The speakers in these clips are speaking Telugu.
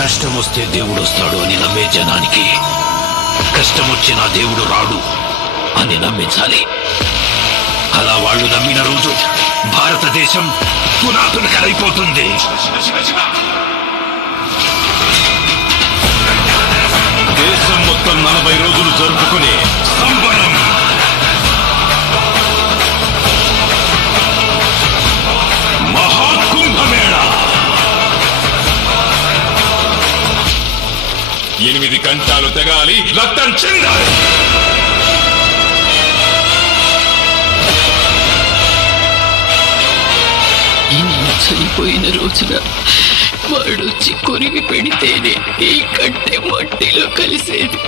కష్టం వస్తే దేవుడు వస్తాడు అని నమ్మే జనానికి కష్టం వచ్చినా దేవుడు రాడు అని నమ్మించాలి. అలా వాళ్ళు నమ్మిన రోజు భారతదేశం పునాతులకరైపోతుంది. దేశం మొత్తం 40 రోజులు జరుపుకునే సంబరం, మహాకుంభమేళ. 8 కంఠాలు తెగాలి, రక్తం చిందాలి. చనిపోయిన రోజున వాడొచ్చి కొరివి పెడితేనే ఈ కట్టె మట్టిలో కలిసేది.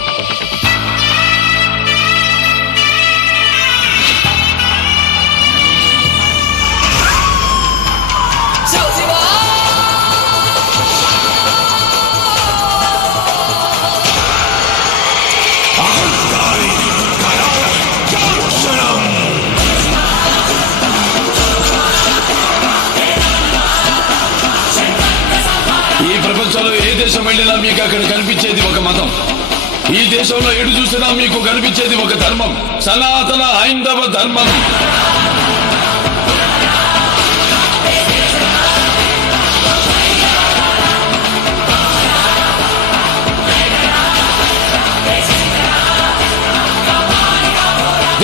ఈ ప్రపంచంలో ఏ దేశం వెళ్ళినా మీకు అక్కడ కనిపించేది ఒక మతం. ఈ దేశంలో ఎటు చూసినా మీకు కనిపించేది ఒక ధర్మం, సనాతన హైందవ ధర్మం.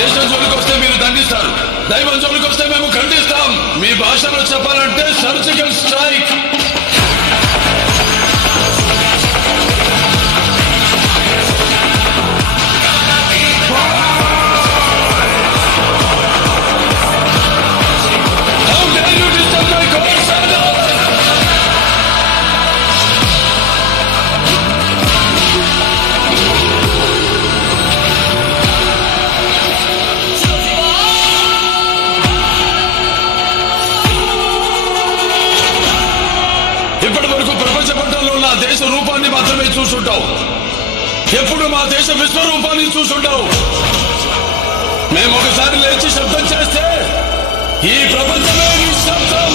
దేశం జోలికి వస్తే మీరు దండిస్తారు, దైవం జోలికి వస్తే మేము ఖండిస్తాం. మీ భాషలో చెప్పాలంటే సర్జికల్ స్ట్రైక్. ఇప్పటి వరకు ప్రపంచ పట్టణంలో నా దేశ రూపాన్ని మాత్రమే చూసుంటావు. ఎప్పుడు మా దేశ విశ్వరూపాన్ని చూసుంటావు. మేము ఒకసారి లేచి శబ్దం చేస్తే ఈ ప్రపంచమే నిశ్శబ్దం.